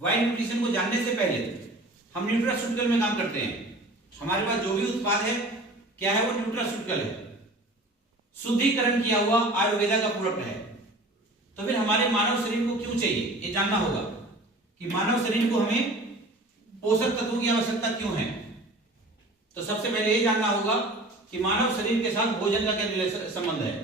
Y nutrition को जानने से पहले हम न्यूट्रास्यूटिकल में काम करते हैं। हमारे पास जो भी उत्पाद है क्या है, वो न्यूट्रास्यूटिकल है, शुद्धिकरण किया हुआ आयुर्वेदा का प्रोडक्ट है। तो फिर हमारे मानव शरीर को क्यों चाहिए, ये जानना होगा कि मानव शरीर को हमें पोषक तत्वों की आवश्यकता क्यों है। तो सबसे पहले ये जानना होगा कि मानव शरीर के साथ भोजन का क्या संबंध है।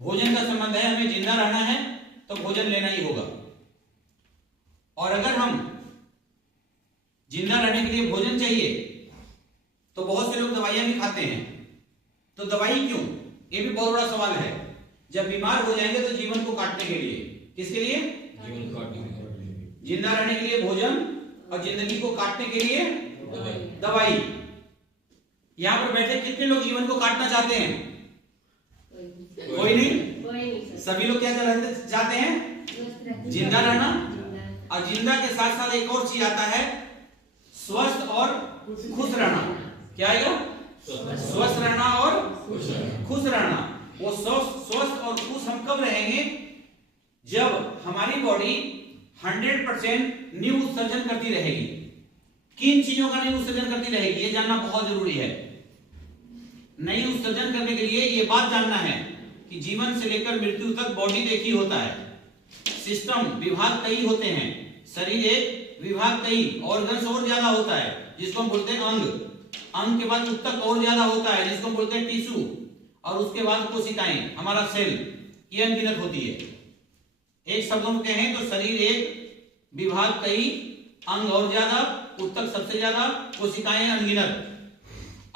भोजन का संबंध है, हमें जिंदा रहना है तो भोजन लेना ही होगा। और अगर हम जिंदा रहने के लिए भोजन चाहिए तो बहुत से लोग दवाइयां भी खाते हैं। तो दवाई क्यों, ये भी बहुत बड़ा सवाल है। जब बीमार हो जाएंगे तो जीवन को काटने के लिए, किसके लिए, जीवन को काटने के लिए, जिंदा रहने के लिए भोजन और जिंदगी को काटने के लिए दवाई। यहाँ पर बैठे कितने लोग जीवन को काटना चाहते हैं? कोई नहीं। सभी लोग क्या चाहते हैं? जिंदा रहना। और जिंदा के साथ साथ एक और चीज आता है, स्वस्थ और खुश रहना। क्या आएगा? स्वस्थ रहना और खुश रहना। वो स्वस्थ और खुश हम कब रहेंगे? जब हमारी बॉडी 100% न्यू उत्सर्जन करती रहेगी। किन चीजों का न्यू उत्सर्जन करती रहेगी, ये जानना बहुत जरूरी है। नई उत्सर्जन करने के लिए ये बात जानना है कि जीवन से लेकर मृत्यु तक बॉडी एक ही होता है। सिस्टम विभाग कई होते हैं, शरीर एक विभाग कई, ऑर्गन्स और ज्यादा होता है जिसको हम बोलते हैं अंग। अंग के बाद ऊतक और ज्यादा होता है जिसको हम बोलते हैं टिश्यू, और उसके बाद कोशिकाएं, हमारा सेल, ये अनगिनत होती है। एक शब्दों में कहें तो शरीर एक, विभाग कई, अंग और ज्यादा, ऊतक सबसे ज्यादा, कोशिकाएं अनगिनत।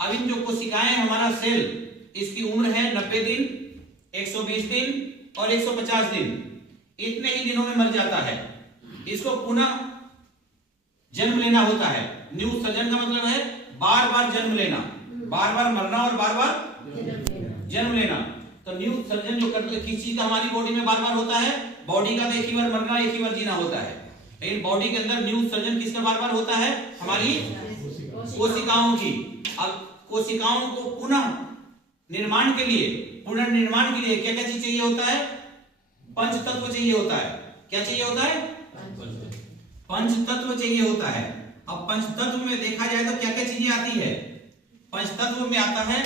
अब इन जो कोशिकाएं, हमारा सेल, इसकी उम्र है 90 दिन, 120 दिन और 150 दिन। इतने ही दिनों में मर जाता है। इसको पुनः जन्म लेना होता है। न्यू सर्जन का मतलब है बार बार जन्म लेना, बार बार मरना और बार बार जन्म लेना। तो न्यू सर्जन जो करते, किस चीज का हमारी बॉडी में बार बार होता है? बॉडी का तो एक ही बार मरना, एक ही बार जीना होता है। लेकिन बॉडी के अंदर न्यू सर्जन किसका बार बार होता है? हमारी कोशिकाओं की। अब कोशिकाओं को पुनः निर्माण के लिए, पुनर्निर्माण के लिए क्या क्या चीज चाहिए होता है? पंच तत्व चाहिए होता है। क्या चाहिए होता है? पंच तत्व चाहिए होता है। अब पंच तत्व में देखा जाए तो क्या क्या चीजें आती है? पंच तत्व में आता है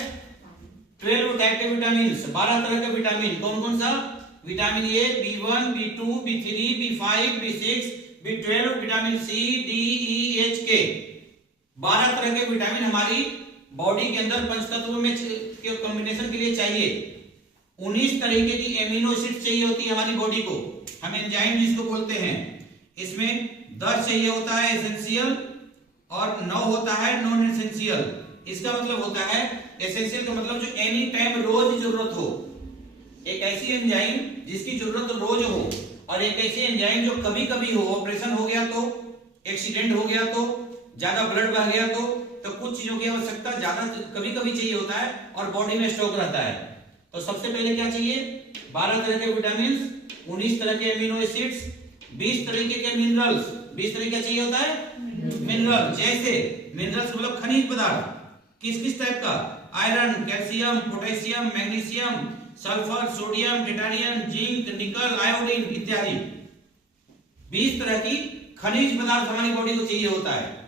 12 टाइप के विटामिन, 12 तरह के विटामिन। कौन कौन सा? Vitamin A, B1, B2, B3, B5, B6, B12, vitamin C, D, E, H, K. 12 तरह के विटामिन हमारी बॉडी के अंदर पंचतत्व में के कॉम्बिनेशन के लिए चाहिए। 19 तरीके की एमिनो एसिड चाहिए होती है हमारी बॉडी को, हम एंजाइम जिसको बोलते हैं। इसमें 10 चाहिए होता है एसेंशियल और 9 होता है नॉन एसेंशियल। इसका मतलब होता है, एसेंशियल का मतलब जो एनी टाइम रोज जरूरत हो, एक ऐसी एंजाइम जिसकी जरूरत रोज हो, और एक ऐसी एंजाइम जो कभी कभी हो, ऑपरेशन हो गया तो, एक्सीडेंट हो गया तो, ज्यादा ब्लड बह गया तो कुछ चीजों की आवश्यकता ज्यादा कभी कभी चाहिए होता है और बॉडी में स्टॉक रहता है। तो सबसे पहले क्या चाहिए? 12 तरह के विटामिन, 19 तरह के एमिनो एसिड्स, 20 तरीके के मिनरल्स। 20 तरह क्या चाहिए होता है? मिनरल। जैसे मिनरल्स मतलब खनिज पदार्थ, किस किस टाइप का? Iron, calcium, potassium, magnesium, sulphur, sodium, titanium, zinc, निकल, आयोडीन इत्यादि। 20 तरह की खनिज पदार्थ हमारी बॉडी को चाहिए होता है।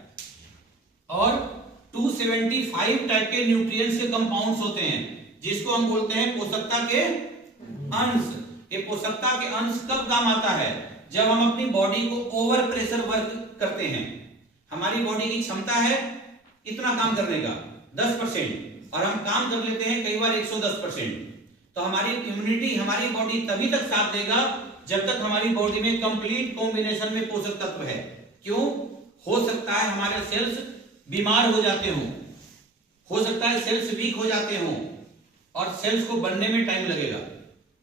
और 275 टाइप के न्यूट्रिएंट्स के कंपाउंड्स होते हैं जिसको हम बोलते हैं पोषकता के अंश। ये पोषकता के अंश कब काम आता है? जब हम अपनी बॉडी को ओवर प्रेशर वर्क करते हैं। हमारी बॉडी की क्षमता है इतना काम करने का 10%, और हम काम कर लेते हैं कई बार 110%। तो हमारी इम्यूनिटी, हमारी बॉडी तभी तक साथ देगा जब तक हमारी बॉडी में कंप्लीट कॉम्बिनेशन में पोषक तत्व है। क्यों? हो सकता है हमारे सेल्स बीमार हो जाते हो सकता है सेल्स वीक हो जाते हो, और सेल्स को बनने में टाइम लगेगा।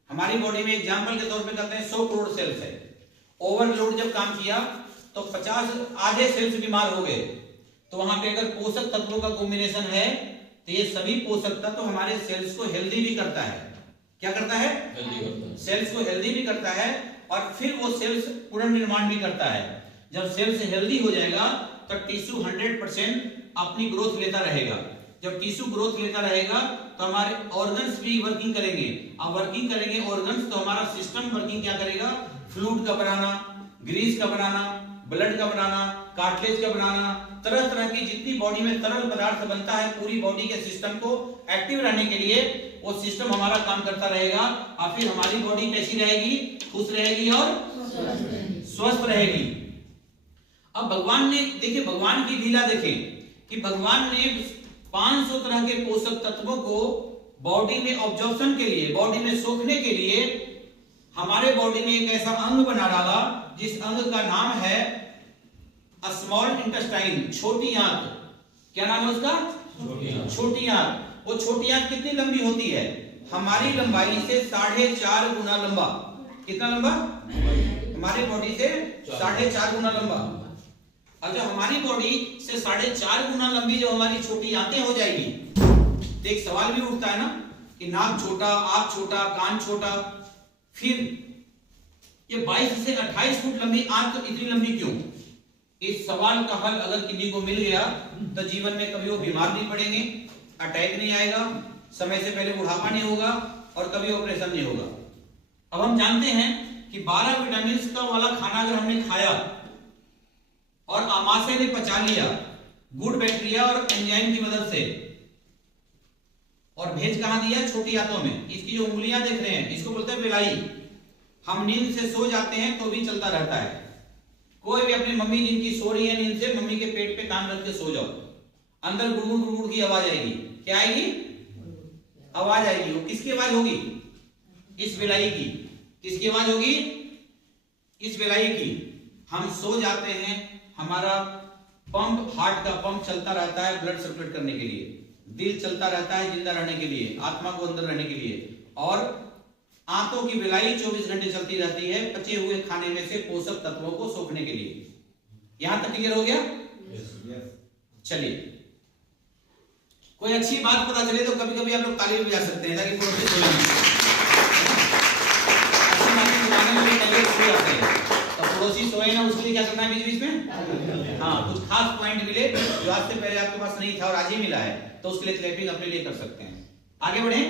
हमारी बॉडी में एग्जांपल के तौर पे कहते हैं 100 करोड़ सेल्स है। ओवरलोड जब काम किया तो 50 आधे सेल्स बीमार हो गए। तो वहां पे अगर पोषक तत्वों का कॉम्बिनेशन है तो ये सभी पोषक तत्व हमारे सेल्स को हेल्दी भी करता है। क्या करता है? सेल्स को हेल्दी भी करता है, और फिर वो सेल्स पुनर्निर्माण भी करता है। जब सेल्स हेल्दी हो जाएगा तो टिश्यू 100% अपनी ग्रोथ लेता रहेगा। जब टिश्यू ग्रोथ लेता रहेगा तो हमारे ऑर्गन्स भी वर्किंग करेंगे। अब वर्किंग करेंगे ऑर्गन्स तो हमारा सिस्टम वर्किंग क्या करेगा? फ्लूइड का बनाना, ग्रीस का बनाना, ब्लड का बनाना, कार्टिलेज का बनाना, तरह तरह की जितनी बॉडी में तरल पदार्थ बनता है पूरी बॉडी के सिस्टम को एक्टिव रहने के लिए वो सिस्टम हमारा काम करता रहेगा और फिर हमारी बॉडी कैसी रहेगी, खुश रहेगी और स्वस्थ रहेगी। अब भगवान ने देखिए, भगवान की लीला देखें कि भगवान ने 500 तरह के पोषक तत्वों को बॉडी में ऑब्जॉर्प्शन के लिए, बॉडी में सोखने के लिए हमारे बॉडी में एक ऐसा अंग बना डाला जिस अंग का नाम है स्मॉल इंटेस्टाइन, छोटी आंत। क्या नाम है उसका? छोटी आंत। वो छोटी आंत कितनी लंबी होती है? हमारी लंबाई से 4.5 गुना लंबा। कितना लंबा? हमारी बॉडी से 4.5 गुना लंबा। अब जब हमारी बॉडी से 4.5 गुना लंबी जो हमारी छोटी आंतें हो जाएगी तो एक सवाल भी उठता है ना कि नाक छोटा, आंख छोटा, कान छोटा, फिर ये 22 से 28 फुट लंबी आंत तो इतनी लंबी क्यों? इस सवाल का हल अगर किसी को मिल गया तो जीवन में कभी वो बीमार नहीं पड़ेंगे, अटैक नहीं आएगा, समय से पहले बुढ़ापा नहीं होगा और कभी ऑपरेशन नहीं होगा। अब हम जानते हैं कि 12 विटामिन का वाला खाना अगर हमने खाया और आमाशय ने पचा लिया गुड बैक्टीरिया और एंजाइम की मदद से, और भेज कहां दिया? छोटी आंतों में। इसकी जो उंगलियां देख रहे हैं इसको बोलते हैं बेलाई। हम नींद से सो जाते हैं तो भी चलता रहता है। कोई भी अपनी मम्मी जिनकी सो रही है नींद से, मम्मी के पेट पे कान रख के सो जाओ, अंदर गुड़गुड़ गुड़गुड़ की आवाज आएगी। क्या आएगी? आवाज आएगी। वो किसकी आवाज होगी? इस बेलाई की। किसकी आवाज होगी? इस बेलाई की। हम सो जाते हैं, हमारा पंप, हार्ट का पंप चलता रहता है ब्लड सर्कुलेट करने के लिए, दिल चलता रहता है जिंदा रहने के लिए, आत्मा को अंदर रहने के लिए, और आंतों की बेलाई 24 घंटे चलती रहती है पचे हुए खाने में से पोषक तत्वों को सोखने के लिए। यहां तक क्लियर हो गया? चलिए, कोई अच्छी बात पता चले तो कभी कभी आप लोग ताली बजा सकते हैं ताकि पड़ोसी सोए नहीं। अच्छी बातें बताने में भी टैबलेट सो जाते हैं तो पड़ोसी सोए ना, उसके लिए क्या करना है बीच बीच में? हाँ, कुछ खास पॉइंट मिले जो आज से पहले आपके पास नहीं था और आज ही मिला है तो उसके लिए क्लैपिंग अपने लिए कर सकते हैं। आगे बढ़े।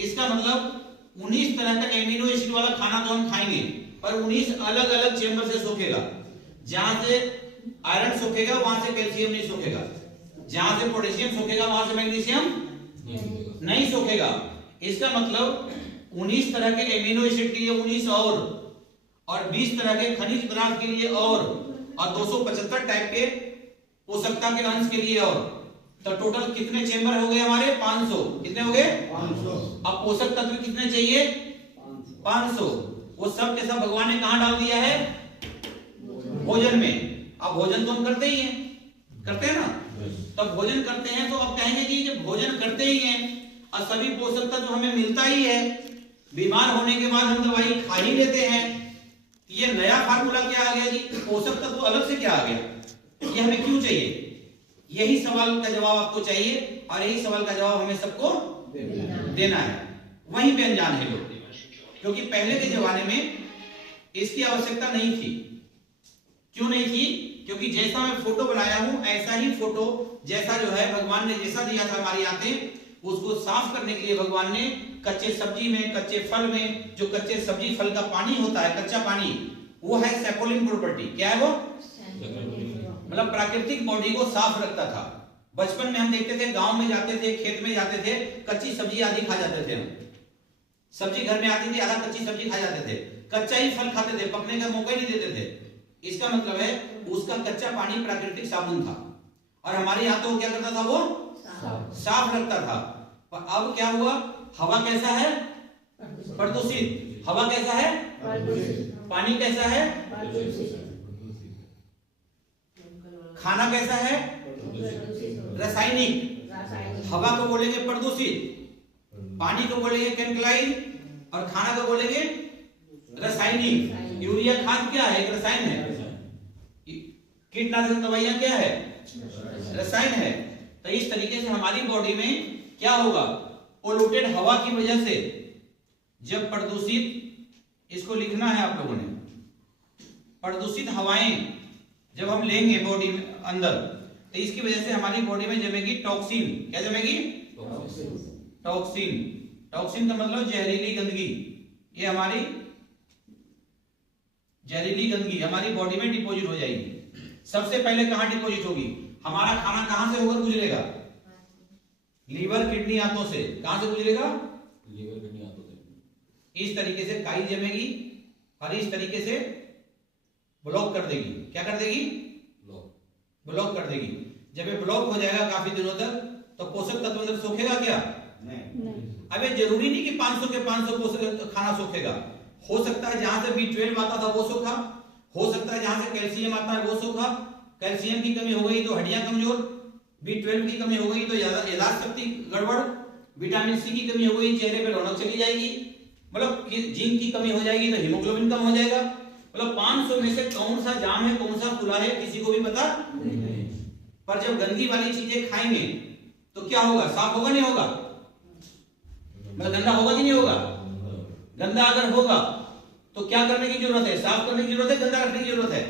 इसका मतलब 19 तरह का एमिनो एसिड वाला खाना तो हम खाएंगे पर 19 अलग अलग चेंबर से सोखेगा। जहां से आयरन सोखेगा वहां से कैल्शियम नहीं सोखेगा, जहां से पोटेशियम सोखेगा वहां से मैग्नीशियम नहीं सोखेगा। इसका मतलब 19 तरह के एमिनो एसिड के लिए 19 और 20 तरह के खनिज पदार्थ के लिए और 275 टाइप के पोषकता के अंश के लिए और, तो टोटल कितने चेंबर हो गए हमारे? 500। कितने हो गए? 500। अब पोषक तत्व कितने चाहिए? 500। वो सब के सब भगवान ने कहां डाल दिया है? भोजन में। अब भोजन तो हम करते ही हैं, करते हैं ना? तब भोजन करते हैं तो अब कहेंगे कि जब भोजन करते ही हैं और सभी पोषक तत्व हमें मिलता ही है, बीमार होने के बाद हम दवाई खा ही लेते हैं, ये नया फार्मूला क्या आ गया जी? पोषक तत्व अलग से क्या आ गया? ये हमें क्यों चाहिए? यही सवाल का जवाब आपको चाहिए और यही सवाल का जवाब हमें सबको देना है। वहीं पे अनजान है लोग, क्योंकि पहले के जमाने में इसकी आवश्यकता नहीं थी। क्यों नहीं थी? क्योंकि जैसा मैं फोटो बनाया हूं ऐसा ही फोटो, जैसा जो है भगवान ने जैसा दिया था हमारी आंतें, उसको साफ करने के लिए भगवान ने कच्चे सब्जी में, कच्चे फल में, जो कच्चे सब्जी फल का पानी होता है, कच्चा पानी, वो है सैपोलिन प्रॉपर्टी। क्या है वो? मतलब प्राकृतिक बॉडी को साफ रखता था। बचपन में हम देखते थे, गांव में जाते थे, खेत में जाते थे, कच्ची सब्जी आदि खा जाते थे। सब्जी घर में आती थी, आधा कच्ची सब्जी खा जाते थे, कच्चा ही फल खाते थे, पकने का मौका ही नहीं देते थे। इसका मतलब है उसका कच्चा पानी प्राकृतिक साबुन था और हमारे हाथों को क्या करता था? वो साफ रखता था। पर अब क्या हुआ? हवा कैसा है? प्रदूषित। हवा कैसा है? पानी कैसा है? खाना कैसा है? रासायनिक। हवा को बोलेंगे प्रदूषित, पानी को बोलेंगे केमिकलाइज और खाना को बोलेंगे रासायनिक। यूरिया खाद क्या है? एक रसायन है। कीटनाशक दवाइयां क्या है? रसायन है। तो इस तरीके से हमारी बॉडी में क्या होगा? पोल्यूटेड हवा की वजह से जब प्रदूषित, इसको लिखना है आप लोगों ने, प्रदूषित हवाएं जब हम लेंगे बॉडी में अंदर तो इसकी वजह से हमारी बॉडी में जमेगी टॉक्सिन। क्या जमेगी? टॉक्सिन। टॉक्सिन का मतलब जहरीली गंदगी। ये हमारी जहरीली गंदगी हमारी बॉडी में डिपॉजिट हो जाएगी। सबसे पहले कहां डिपॉजिट होगी? हमारा खाना कहां से होकर गुजरेगा? लीवर, किडनी, आंतों से। कहां से गुजरेगा? लीवर, किडनी, आंतों से। इस तरीके से काई जमेगी और इस तरीके से ब्लॉक कर देगी। क्या कर देगी? ब्लॉक कर देगी। जब ये ब्लॉक हो जाएगा काफी दिनों तक, तो पोषक तत्व अंदर सोखेगा क्या? नहीं। अब ये जरूरी नहीं कि 500 के 500 पोषक खाना सोखेगा। हो सकता है जहां से B12 आता था वो सोखा, हो सकता है जहां से कैल्शियम आता है वो सोखा। कैल्शियम की कमी हो गई तो हड्डियां कमजोर, B12 की कमी हो गई तो याददाश्त शक्ति गड़बड़, विटामिन सी की कमी हो गई चेहरे पे रौनक चली जाएगी, मतलब जिंक की कमी हो जाएगी तो हीमोग्लोबिन कम हो जाएगा। मतलब 500 में से कौन सा जाम है कौन सा खुला है किसी को भी पता नहीं। पर जब गंदी वाली चीजें खाएंगे तो क्या होगा? साफ होगा नहीं होगा? मतलब गंदा होगा कि नहीं होगा? गंदा अगर होगा तो क्या करने की जरूरत है? साफ करने की जरूरत है, गंदा रखने की जरूरत है?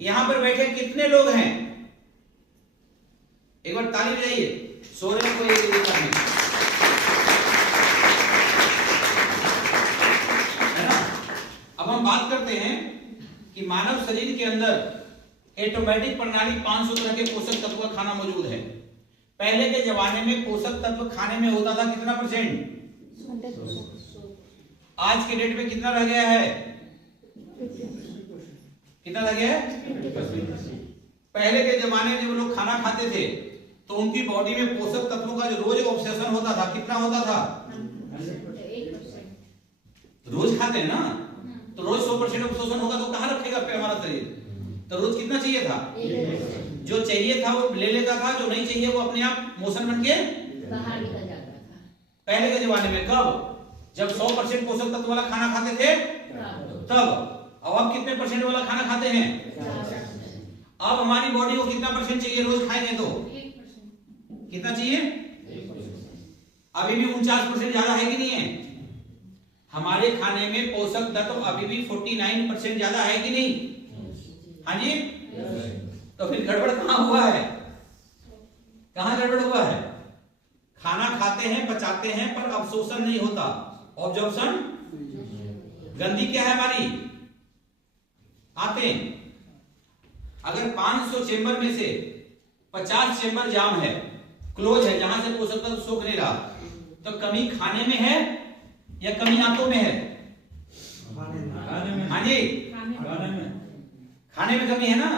यहां पर बैठे कितने लोग हैं? एक बार ताली बजाइए। सोरे को एक है ना। अब हम बात करते हैं कि मानव शरीर के अंदर ऑटोमेटिक प्रणाली 500 तरह के पोषक तत्व का खाना मौजूद है। पहले के जमाने में पोषक तत्व खाने में होता था कितना %? आज के डेट में कितना रह गया है? कितना रह गया है? पहले के जमाने में जब लोग खाना खाते थे तो उनकी बॉडी में पोषक तत्वों का जो रोज ऑब्सेशन होता था, कितना होता था? रोज खाते हैं ना, तो रोज 100% ऑब्सेशन होगा तो कहां रखेगा हमारा शरीर? तो रोज कितना चाहिए था? जो चाहिए था वो ले लेता था, जो नहीं चाहिए वो अपने आप मोशन बन के बाहर निकल जाता था। पहले के जमाने में कब? जब 100% पोषक तत्व वाला खाना खाते थे तब। अब कितने % वाला खाना खाते हैं? अब हमारी बॉडी को कितना % चाहिए रोज खाएंगे तो? कितना चाहिए? अभी भी 49% ज्यादा है कि नहीं है? हमारे खाने में पोषक तत्व अभी भी 49% ज्यादा है कि नहीं? हाँ जी। तो फिर गड़बड़ कहां हुआ है? कहां गड़बड़ हुआ है? खाना खाते हैं, पचाते हैं, पर अवशोषण नहीं होता। ऑब्जॉर्प्शन, गंदी क्या है हमारी? आते हैं। अगर 500 चेंबर में से 50 चेंबर जाम है, क्लोज है, जहां से पोषक तत्व सोख नहीं रहा, तो कमी खाने में है या कमी आंतों में है? हाँ जी, खाने में कमी है ना,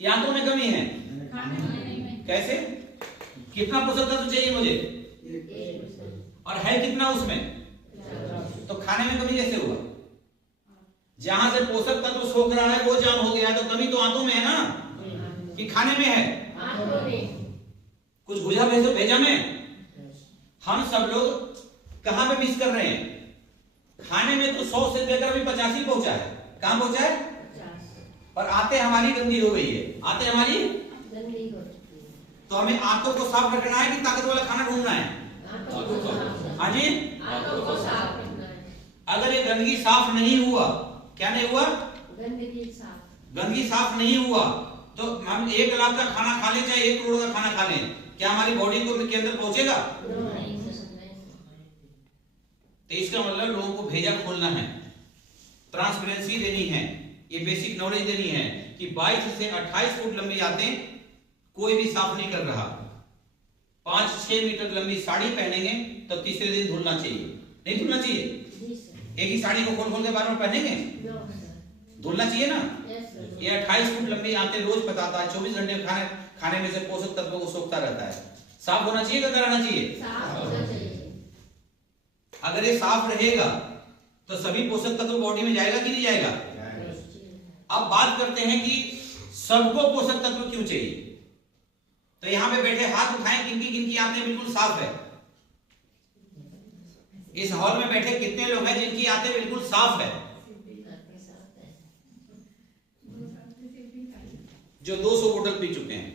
या आंतों में कमी है? कैसे? कितना पोषक तत्व चाहिए मुझे और है कितना उसमें? तो खाने में कमी कैसे हुआ? जहां से पोषक तत्व सोख रहा है वो जाम हो गया, तो कमी तो आंतों में है ना कि खाने में है? कुछ बुझा भेजा में। हम सब लोग कहां पे मिस कर रहे हैं? खाने में तो 100 से लेकर अभी 85 ही पहुंचा है। कहां पहुंचा है? और आते हमारी गंदी हो गई है। आते हमारी गंदी हो चुकी है। तो हमें आंतों को साफ रखना है कि ताकत वाला खाना ढूंढना है? हाँ जी, आंतों को साफ रखना है। अगर ये गंदगी साफ नहीं हुआ, क्या नहीं हुआ? गंदगी साफ नहीं हुआ तो हम 1 लाख का खाना खा लें चाहे 1 करोड़ का खाना खा लें, क्या हमारी बॉडी को के अंदर पहुंचेगा? तो इसका मतलब लोगों को भेजा खोलना है, ट्रांसपेरेंसी देनी है, ये बेसिक नॉलेज देनी है कि 22 से 28 फुट लंबी आते कोई भी साफ नहीं कर रहा। 5-6 मीटर लंबी साड़ी पहनेंगे तो तीसरे दिन धुलना चाहिए, नहीं धुलना चाहिए? एक ही साड़ी को खोल खोल के बार बार पहनेंगे? धुलना चाहिए ना। ये 28 फुट लंबी आते रोज बताता है, 24 घंटे खाने में से पोषक तत्वों को सोखता रहता है। साफ होना चाहिए, गंदा रहना चाहिए? अगर ये साफ रहेगा तो सभी पोषक तत्व बॉडी में जाएगा कि नहीं जाएगा? अब बात करते हैं कि सबको पोषक तत्व क्यों चाहिए। तो यहां पे बैठे हाथ उठाएं, किनकी आंतें बिल्कुल साफ है? इस हॉल में बैठे कितने लोग हैं जिनकी आंतें बिल्कुल साफ है? जो 200 बोतल पी चुके हैं।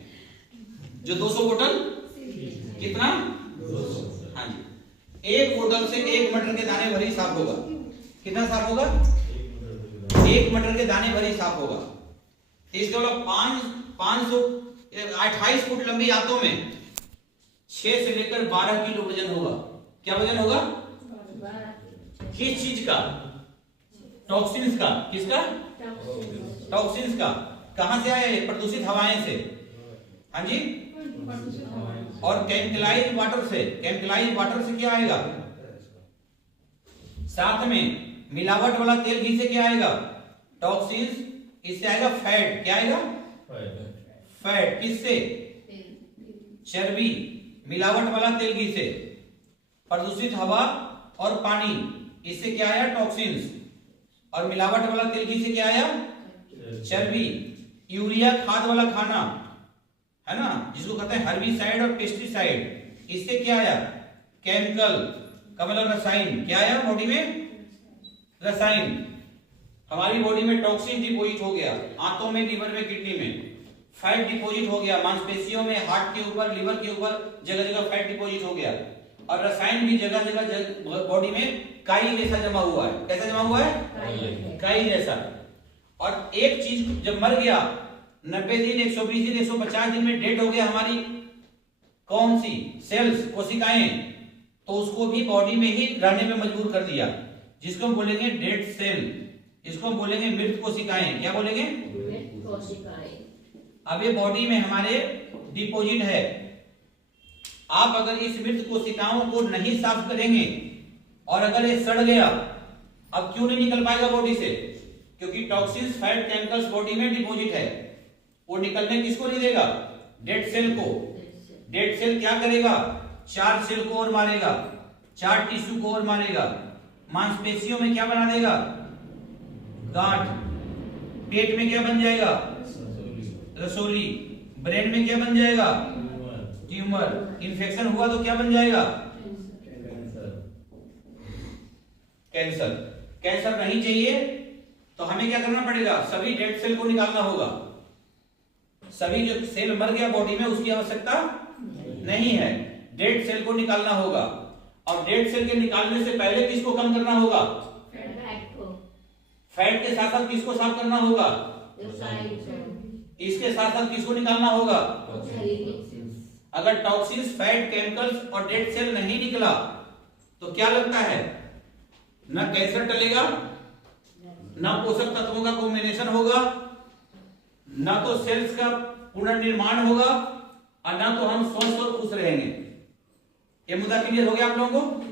जो 200 बोतल कितना? 200। हाँ जी, 1 बोतल से 1 मटर के दाने भरी साफ होगा। कितना साफ होगा? 1 मटर के दाने भरी साफ होगा। इसके मतलब 28 फुट लंबी आंतों में 6 से लेकर 12 किलो वजन होगा। क्या वजन होगा? किस चीज का? टॉक्सिन्स का, किसका? टॉक्सिन्स का। कहां से आया? प्रदूषित हवाएं से। हाँ जी। और केमिकलाइज वाटर से, केमिकलाइज वाटर से क्या आएगा? साथ में मिलावट वाला तेल घी से क्या आएगा? टॉक्सिन्स। इससे आएगा फैट। क्या आएगा? फैट। किससे? चर्बी। मिलावट वाला तेल घी से। प्रदूषित हवा और पानी, इससे क्या आया? टॉक्सिन्स। और मिलावट वाला तेल घी से क्या आया? चर्बी। यूरिया खाद वाला खाना है ना, जिसको कहते हैं हर्बिसाइड और पेस्टिसाइड, इससे क्या आया? केमिकल का मतलब रसायन। क्या आया बॉडी में? रसायन। हमारी बॉडी में टॉक्सिन डिपोजिट हो गया, आंतों में, लीवर में, किडनी में। फैट डिपोजिट हो गया मांसपेशियों में, हार्ट के ऊपर, लीवर के ऊपर, जगह जगह फैट डिपोजिट हो गया। और रसायन भी जगह जगह बॉडी में काई जैसा जमा हुआ है। कैसा जमा हुआ है? काई जैसा। और एक चीज जब मर गया, 90 दिन, 120 दिन, 150 दिन में डेड हो गया हमारी कौन सी? सेल्स, कोशिकाएं, तो उसको भी बॉडी में ही रहने में मजबूर कर दिया, जिसको हम बोलेंगे डेड सेल। इसको हम बोलेंगे मृत कोशिकाएं। क्या बोलेंगे? मृत कोशिकाएं। अब ये बॉडी में हमारे डिपोजिट है। आप अगर इस मृत कोशिकाओं को नहीं साफ करेंगे और अगर ये सड़ गया, अब क्यों नहीं निकल पाएगा बॉडी से? क्योंकि टॉक्सिन्स, फैट, केमिकल्स बॉडी में डिपोजिट है। वो निकलने किसको नहीं देगा? डेड सेल को। डेड सेल क्या करेगा? 4 सेल को और मारेगा, 4 टिश्यू को और मारेगा। मांसपेशियों में क्या बना देगा? गांठ। पेट में क्या बन जाएगा? रसोली। ब्रेन में क्या बन जाएगा? ट्यूमर। इन्फेक्शन हुआ तो क्या बन जाएगा? कैंसर। कैंसर नहीं चाहिए तो हमें क्या करना पड़ेगा? सभी डेड सेल को निकालना होगा। सभी जो सेल मर गया बॉडी में, उसकी आवश्यकता नहीं है। डेड सेल को निकालना होगा। और डेड सेल के निकालने से पहले किसको कम करना होगा? फैट के साथ साथ किसको साफ करना होगा? इसके साथ साथ किसको निकालना होगा? अगर टॉक्सिन्स, फैट, केमिकल्स और डेड सेल नहीं निकला तो क्या लगता है? ना कैंसर टलेगा, ना पोषक तत्वों का कॉम्बिनेशन होगा, ना तो सेल्स का पुनर्निर्माण होगा, और ना तो हम स्वस्थ और खुश रहेंगे। ये मुद्दा क्लियर हो गया आप लोगों को?